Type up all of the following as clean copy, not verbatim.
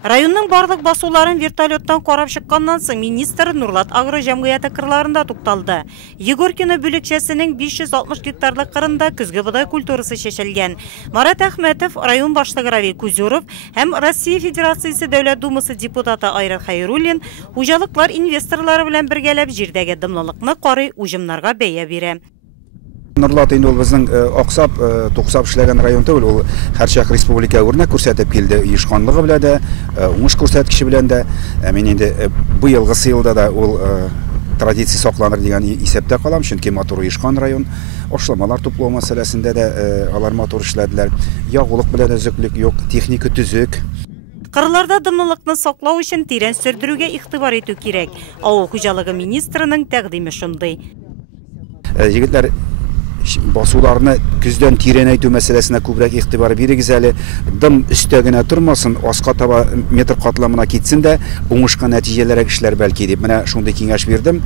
Районның барлык басуларын вертолеттан карап чыкканнан соң министр Нурлат агро җәмгыяте кырларында тукталды. Егоркино бүлекчәсенең 560 гектарлык кырында көзге бодай культурасы чәчелгән. Марат Әхмәтов, район башлыгы Равил Кузюров һәм Россия Федерациясе Дәүләт Думасы депутаты Айрат Хәйруллин хуҗалыклар инвесторлары белән бергәләп җирдәге дымлылыкны карый, уҗымнарга бәя бирә. Нурлат инде ул безнең аксап, туксап эшләгән район түгел, ул һәрчак республика үрнәк күрсәтеп килде, оешканлыгы белән дә, уңыш күрсәткече белән дә. Мин инде бу елгы елда да ул традиция сакланыр дигән исәптә калам, чөнки матур оешкан район. Ашламалар туплау мәсьәләсендә дә алар матур эшләделәр. Ягулык белән өзеклек юк, техника төзек. Кырларда дымлылыкны саклау өчен тирән сөрдерүгә игътибар итү кирәк. Авыл хуҗалыгы министрының тәкъдиме шундый. Егетләр басуларны көздән тирәнәйтү мәсьәләсенә күбрәк игътибар бирегез әле. Дым өстә генә тормасын, аска таба метр катламына китсен дә, уңышка нәтиҗәләргә эшләр бәлки дип, менә шундый киңәш бирдем.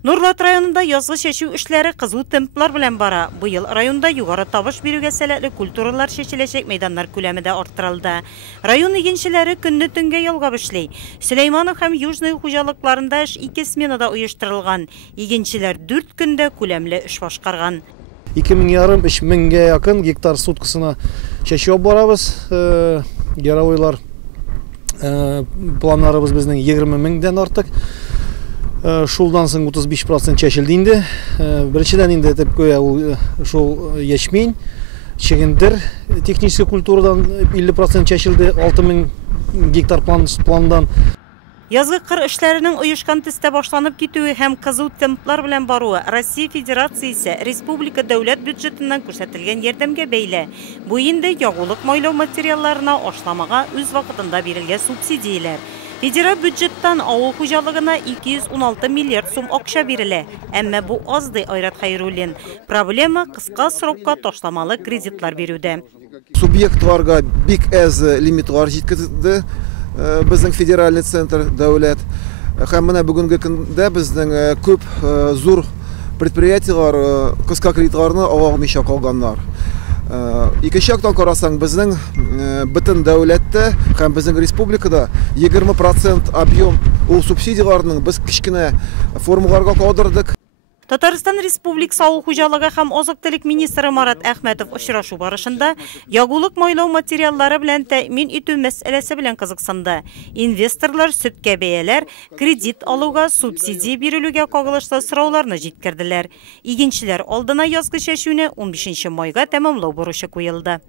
Нурлат районында язгы чәчү эшләре кызу темплар белән бара. Быел районда югары табыш бирүгә сәләтле культуралар чәчеләчәк мәйданнар күләме дә арттырылды. Район игенчеләре көнне төнгә ялгап эшли. Сөләйманов һәм Южный хуҗалыкларында эш 2 сменада оештырылган. Игенчеләр 4 көндә күләмле эш башкарган. 2500-3 меңгә якын гектар суткасына чәчү барабыз. Геройлар планнарыбыз безнең 20 меңдән артык. Шулдан соң 35% чәчелде инде. Беренчедән инде дип куя ул шул яшмин, чигендер технический культурадан 50% чәчелде, 6000 гектар пландан. Язгы кыр эшләренең оешкан төстә башланып китүе һәм кызу темплар белән баруы Россия Федерациясе республика дәүләт бюджетыннан күрсәтелгән ярдәмгә бәйле. Бу инде ягулык майлау материалларына, ашламага үз вакытында бирелгән субсидияләр. Федераль бюджеттан авыл хуҗалыгына 216 миллиард сум акча бирелә. Әмма бу аз ди Айрат Хәйруллин. Проблема кыска срокка ташламалы кредитлар бирүдә. Субъектларга бик әз лимитлар җиткезде безнең федеральный центр дәүләт. Һәм менә бүгенге көндә безнең күп зур предприятиелар кыска кредитларны ала алмыйча калганнар. Икенче яктан карасаң, безнең бөтен дәүләттә һәм безнең республикада 20% объем ул субсидияларның без кичкенә формаларга калдырдык. Татарстан Республикасы авыл хуҗалыгы һәм азык-төлек министры Марат Әхмәтов очрашу барышында ягулык майлау материаллары белән тәэмин итү мәсьәләсе белән кызыксынды. Инвесторлар сөткә бәяләр, кредит алуга, субсидия бирелүгә кагылышлы сорауларны җиткерделәр. Игенчеләр алдына язгы чәчүне 15 майга тәмамлау бурычы куелды.